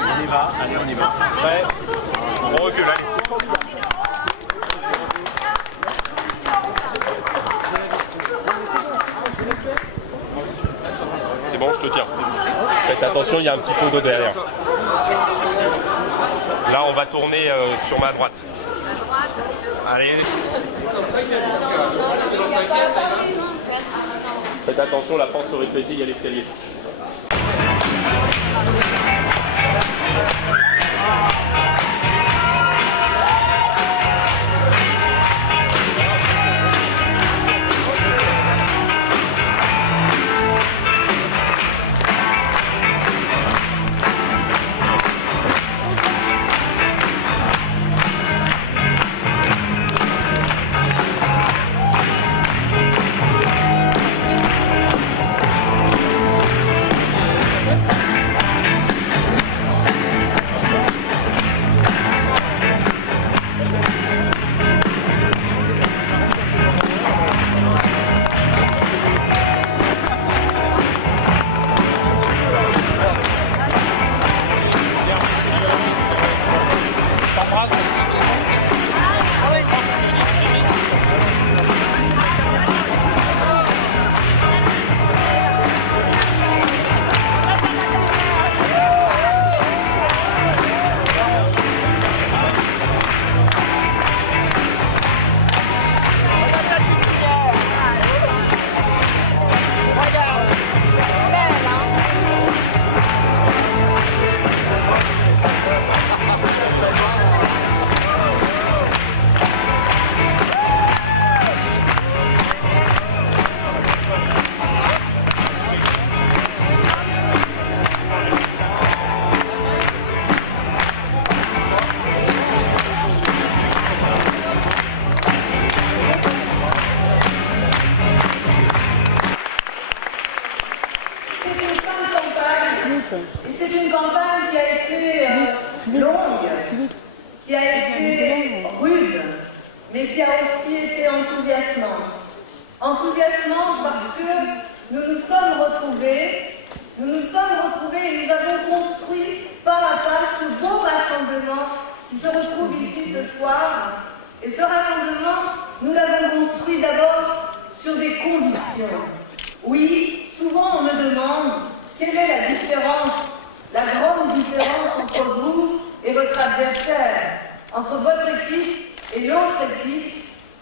On y va, allez, on y va. Ouais. On recule, allez. C'est bon, je te tiens. Faites attention, il y a un petit pot d'eau derrière. Là, on va tourner sur ma droite. Allez. Faites attention, la porte se rétrécit, il y a l'escalier. Et c'est une campagne qui a été longue, qui a été rude, mais qui a aussi été enthousiasmante. Enthousiasmante parce que nous nous sommes retrouvés et nous avons construit pas à pas ce beau rassemblement qui se retrouve ici ce soir. Et ce rassemblement, nous l'avons construit d'abord sur des convictions. Oui, souvent on me demande quelle est la différence, la grande différence entre vous et votre adversaire, entre votre équipe et l'autre équipe.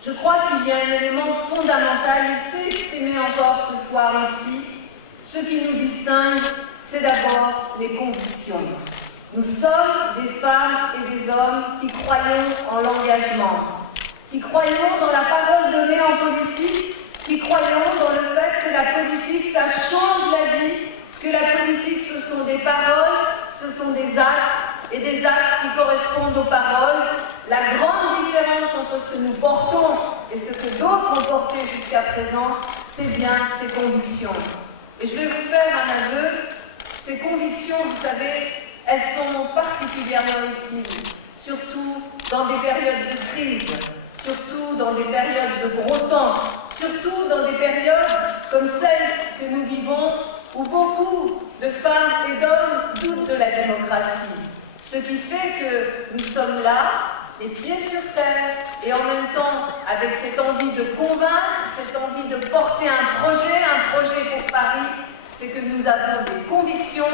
Je crois qu'il y a un élément fondamental, il s'est exprimé encore ce soir ici. Ce qui nous distingue, c'est d'abord les convictions. Nous sommes des femmes et des hommes qui croyons en l'engagement, qui croyons dans la parole donnée en politique, qui croyons dans le fait que la politique, ça change la vie, que la politique, ce sont des paroles, ce sont des actes, et des actes qui correspondent aux paroles. La grande différence entre ce que nous portons et ce que d'autres ont porté jusqu'à présent, c'est bien ces convictions. Et je vais vous faire un aveu, ces convictions, vous savez, elles sont particulièrement utiles, surtout dans des périodes de crise, surtout dans des périodes de gros temps, surtout dans des périodes comme celles que nous vivons, où beaucoup de femmes et d'hommes doutent de la démocratie. Ce qui fait que nous sommes là, les pieds sur terre, et en même temps avec cette envie de convaincre, cette envie de porter un projet pour Paris, c'est que nous avons des convictions,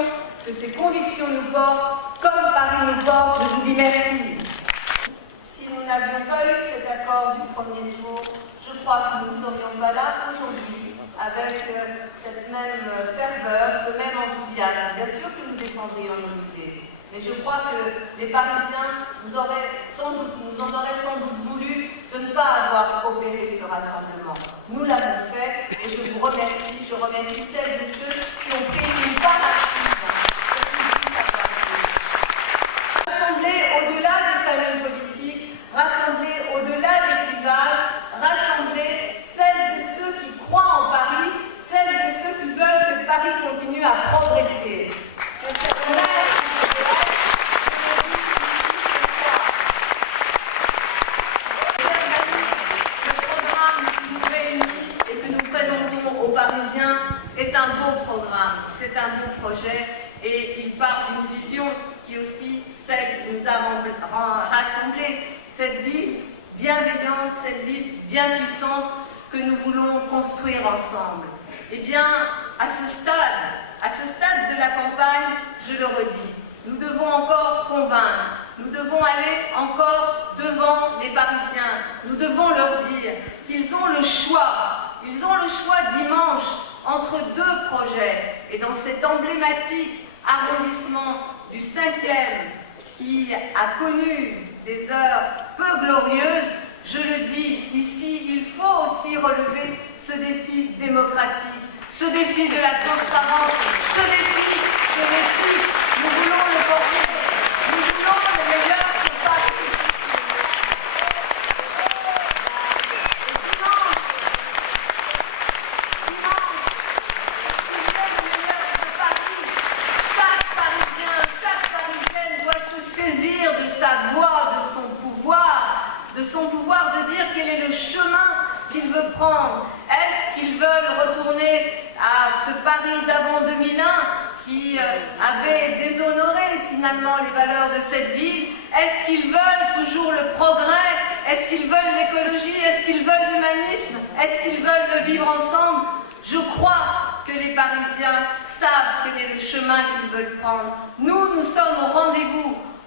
que ces convictions nous portent, comme Paris nous porte. Je vous dis merci. Si nous n'avions pas eu cet accord du premier tour, je crois que nous ne serions pas là aujourd'hui avec cette même ferveur, ce même enthousiasme. Bien sûr que nous défendrions nos idées, mais je crois que les Parisiens nous en auraient sans doute voulu de ne pas avoir opéré ce rassemblement. Nous l'avons fait et je vous remercie. Je remercie celles et ceux qui ont pris une part active. Rassembler au-delà des familles politiques, rassembler au-delà des clivages, rassembler celles et ceux qui croient en Paris, celles et ceux qui veulent que Paris continue à progresser. C'est cette mère le programme projet et il part d'une vision qui est aussi celle qui nous a rassemblés, cette ville bienveillante, cette ville bien puissante que nous voulons construire ensemble. Eh bien, à ce stade de la campagne, je le redis, nous devons encore convaincre, nous devons aller encore devant les Parisiens, nous devons leur dire qu'ils ont le choix dimanche entre deux projets. Et dans cet emblématique arrondissement du 5e qui a connu des heures peu glorieuses, je le dis ici, il faut aussi relever ce défi démocratique, ce défi de la transparence, ce défi de l'éthique. Nous voulons le porter, nous voulons le meilleur compact. De son pouvoir de dire quel est le chemin qu'il veut prendre. Est-ce qu'ils veulent retourner à ce Paris d'avant 2001 qui avait déshonoré finalement les valeurs de cette ville? Est-ce qu'ils veulent toujours le progrès? Est-ce qu'ils veulent l'écologie? Est-ce qu'ils veulent l'humanisme? Est-ce qu'ils veulent le vivre ensemble? Je crois que les Parisiens savent quel est le chemin qu'ils veulent prendre. Nous sommes au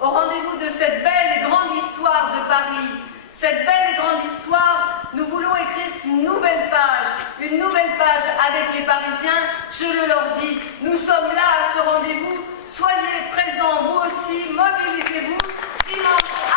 rendez-vous de cette belle et grande histoire de Paris. Cette belle et grande histoire, nous voulons écrire une nouvelle page avec les Parisiens. Je le leur dis, nous sommes là à ce rendez-vous. Soyez présents, vous aussi, mobilisez-vous dimanche